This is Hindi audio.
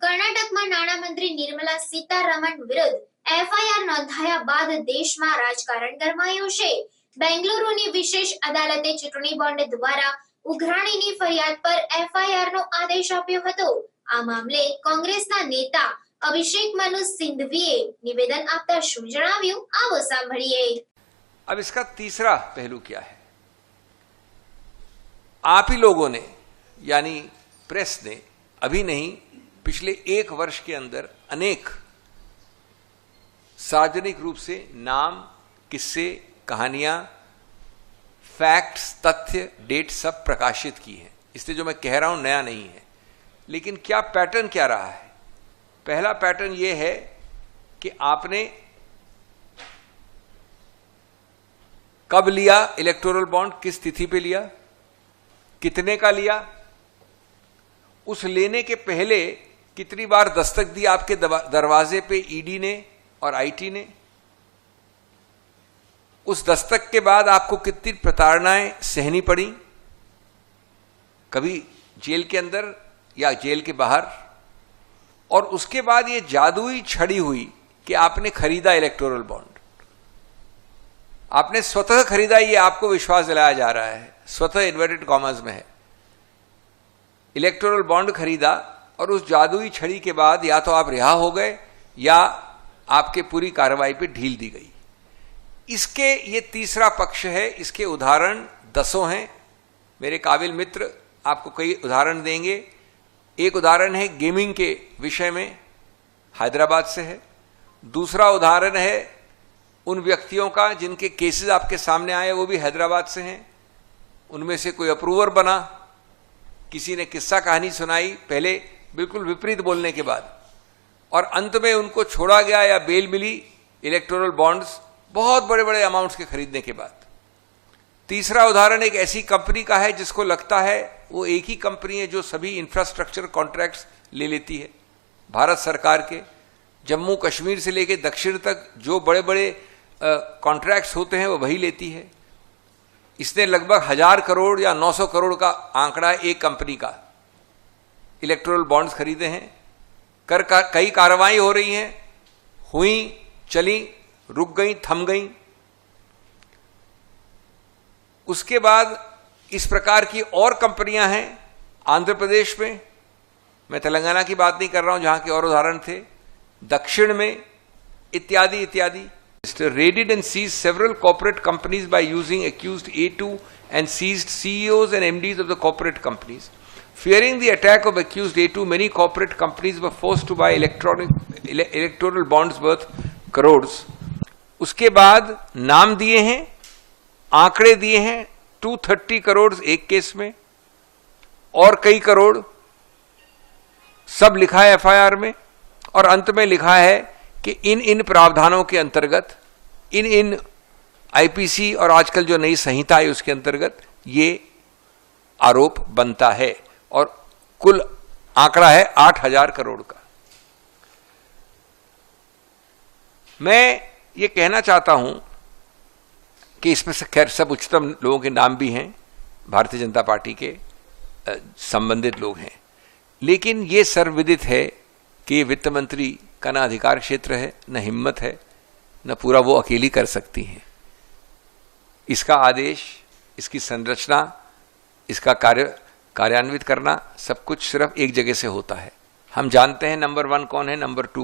કર્ણાટકમાં નાણામંત્રી નિર્મલા સીતારમણ વિરુદ્ધ એફઆઈઆર નોંધાયા બાદ દેશમાં રાજકારણ ગરમાયું છે। બેંગલુરુની વિશેષ અદાલતે ચૂંટણી બોન્ડ દ્વારા ઉઘરાણીની ફરિયાદ પર એફઆઈઆરનો આદેશ આપ્યો હતો। આ મામલે કોંગ્રેસના નેતા અભિષેક મનુ સિંઘવીએ નિવેદન આપતા શું જણાવ્યું, આવો સાંભળીએ। अब इसका तीसरा पहलू क्या है? आप ही लोगों ने यानी प्रेस ने अभी नहीं पिछले 1 वर्ष के अंदर अनेक सार्वजनिक रूप से नाम, किस्से, कहानियां, फैक्ट्स, तथ्य, डेट सब प्रकाशित की हैं। इसलिए जो मैं कह रहा हूं नया नहीं है, लेकिन क्या पैटर्न क्या रहा है? पहला पैटर्न यह है कि आपने कब लिया इलेक्टोरल बॉन्ड, किस तिथि पे लिया, कितने का लिया, उस लेने के पहले कितनी बार दस्तक दी आपके दरवाजे पे ईडी ने और आईटी ने, उस दस्तक के बाद आपको कितनी प्रताड़नाएं सहनी पड़ी, कभी जेल के अंदर या जेल के बाहर, और उसके बाद ये जादुई छड़ी हुई कि आपने खरीदा इलेक्टोरल बॉन्ड। आपने स्वतः खरीदा, ये आपको विश्वास दिलाया जा रहा है, स्वतः इन्वर्टेड कॉमर्स में है, इलेक्टोरल बॉन्ड खरीदा और उस जादुई छड़ी के बाद या तो आप रिहा हो गए या आपके पूरी कार्रवाई पे ढील दी गई। इसके ये तीसरा पक्ष है। इसके उदाहरण दसों हैं। मेरे काबिल मित्र आपको कई उदाहरण देंगे। एक उदाहरण है गेमिंग के विषय में, हैदराबाद से है। दूसरा उदाहरण है उन व्यक्तियों का जिनके केसेस आपके सामने आए, वो भी हैदराबाद से हैं। उनमें से कोई अप्रूवर बना, किसी ने किस्सा कहानी सुनाई पहले बिल्कुल विपरीत बोलने के बाद, और अंत में उनको छोड़ा गया या बेल मिली इलेक्टोरल बॉन्ड्स बहुत बड़े बड़े अमाउंट्स के खरीदने के बाद। तीसरा उदाहरण एक ऐसी कंपनी का है जिसको लगता है वो एक ही कंपनी है जो सभी इंफ्रास्ट्रक्चर कॉन्ट्रैक्ट्स ले लेती है भारत सरकार के। जम्मू कश्मीर से लेकर दक्षिण तक जो बड़े बड़े कॉन्ट्रैक्ट्स होते हैं वो वही लेती है। इसने लगभग 1000 करोड़ या 900 करोड़ का आंकड़ा एक कंपनी का इलेक्टोरल बॉन्ड्स खरीदे हैं। कई कार्रवाई हो रही हैं, हुई, चली, रुक गई, थम गई। उसके बाद इस प्रकार की और कंपनियां हैं आंध्र प्रदेश में, मैं तेलंगाना की बात नहीं कर रहा हूं जहां के और उदाहरण थे, दक्षिण में, इत्यादि इत्यादि। Raided and seized several corporate companies by using accused A2 and seized CEOs and MDs of the corporate companies. Fearing the attack of accused A2, many corporate companies were forced to buy electoral bonds worth crores. उसके बाद नाम दिए हैं, आंकड़े दिए हैं, 230 करोड़ एक केस में और कई करोड़, सब लिखा है एफआईआर में। और अंत में लिखा है कि इन प्रावधानों के अंतर्गत, इन आईपीसी और आजकल जो नई संहिता है उसके अंतर्गत ये आरोप बनता है, और कुल आंकड़ा है 8000 करोड़ का। मैं ये कहना चाहता हूं कि इसमें से खैर सब उच्चतम लोगों के नाम भी हैं, भारतीय जनता पार्टी के संबंधित लोग हैं, लेकिन ये सर्वविदित है कि ये वित्त मंत्री का ना अधिकार क्षेत्र है, न हिम्मत है, न पूरा वो अकेली कर सकती हैं। इसका आदेश, इसकी संरचना, इसका कार्यान्वित करना सब कुछ सिर्फ एक जगह से होता है। हम जानते हैं नंबर 1 कौन है, नंबर 2